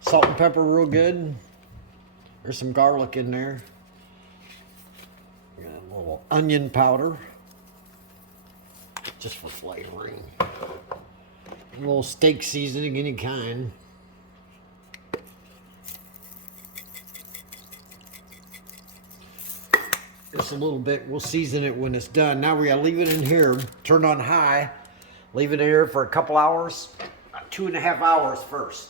Salt and pepper real good. There's some garlic in there. We got a little onion powder, just for flavoring. A little steak seasoning, any kind. Just a little bit. We'll season it when it's done. Now we gotta leave it in here, turn on high, leave it in here for a couple hours, 2.5 hours first.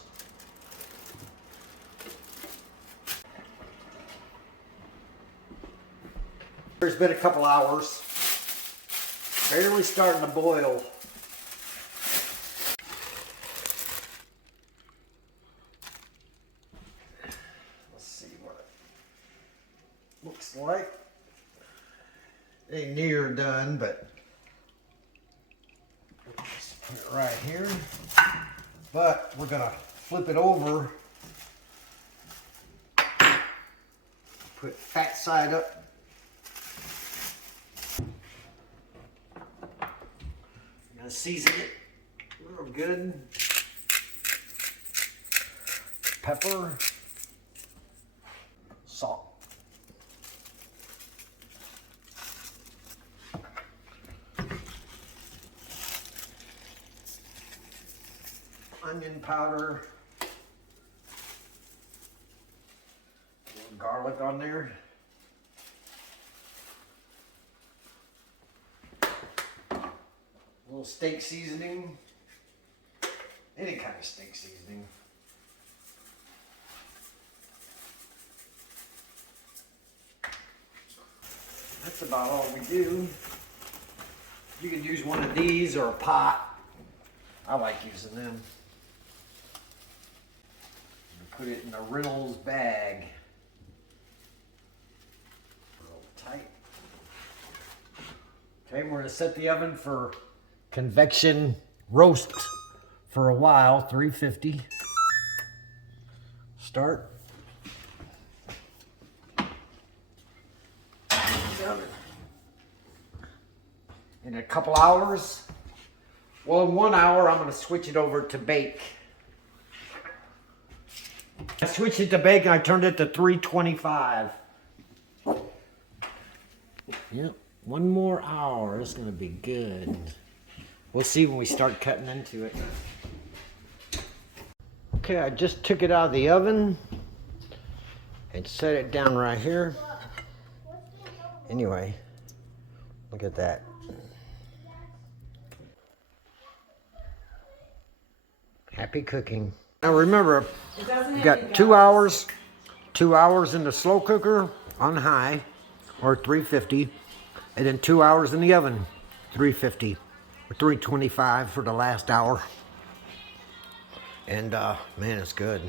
It's been a couple hours, barely starting to boil. Let's see what it looks like. It ain't near done, but just put it right here. But we're gonna flip it over, put fat side up. Season it real good. Pepper, salt. Onion powder. A little garlic on there. A little steak seasoning, any kind of steak seasoning. That's about all we do. You can use one of these or a pot. I like using them. Put it in a Reynolds bag. Real tight. Okay, we're gonna set the oven for convection roast for a while, 350. Start. In a couple hours, well, in 1 hour, I'm going to switch it over to bake. I switched it to bake and I turned it to 325. Yep, 1 more hour. It's going to be good. We'll see when we start cutting into it. Okay, I just took it out of the oven and set it down right here. Anyway, look at that. Happy cooking. Now remember, you got 2 hours, 2 hours in the slow cooker on high, or 350, and then 2 hours in the oven, 350. 325 for the last hour, and man, it's good.